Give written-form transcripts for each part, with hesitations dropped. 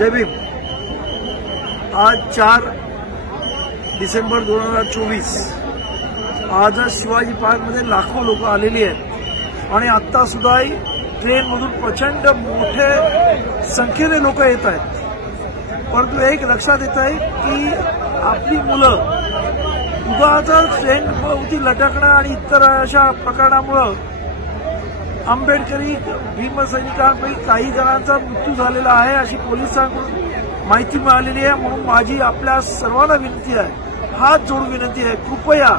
जय भीम। आज 4 डिसेंबर 2024 आज शिवाजी पार्कमध्ये लाखो लोक आलेली आहेत आणि आता सुद्धा ट्रेनमधून प्रचंड मोठे संख्येने लोक येत आहेत। परंतु एक लक्षात येत आहे की आपली मुलं उगाच ट्रेनभोवती लटकणं आणि इतर अशा प्रकरणामुळे आंबेडकरी भीमसैनिकांपैकी काही जणांचा मृत्यू झालेला आहे अशी पोलिसांकडून माहिती मिळालेली आहे। म्हणून माझी आपल्या सर्वांना विनंती आहे, हात जोडून विनंती आहे, कृपया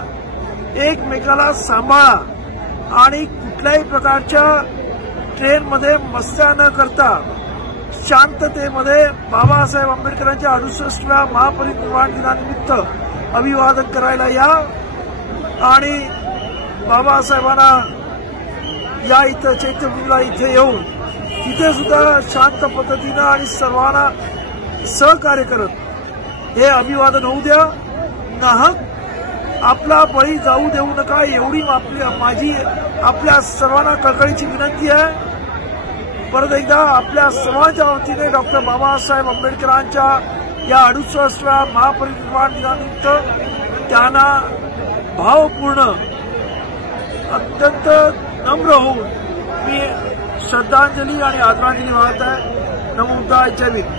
एकमेकाला सांभाळा आणि कुठल्याही प्रकारच्या ट्रेनमध्ये मस्त्या न करता शांततेमध्ये बाबासाहेब आंबेडकरांच्या 68व्या महापरिनिर्वाण दिनानिमित्त अभिवादन करायला या आणि बाबासाहेबांना या इथं चैत्यभूमीला इथे येऊन तिथे सुद्धा शांत पद्धतीनं आणि सर्वांना सहकार्य करत हे अभिवादन होऊ द्या। नाहक आपला बळी जाऊ देऊ नका एवढी माझी आपल्या सर्वांना कळकळीची विनंती आहे। परत एकदा आपल्या सर्वांच्या वतीने डॉक्टर बाबासाहेब आंबेडकरांच्या या 68व्या महापरिनिर्वाण दिनानिमित्त त्यांना भावपूर्ण अत्यंत नम्र होऊन मी श्रद्धांजली आणि आदरांजली वाहत आहे। नमो बुद्धाय, जय भीम।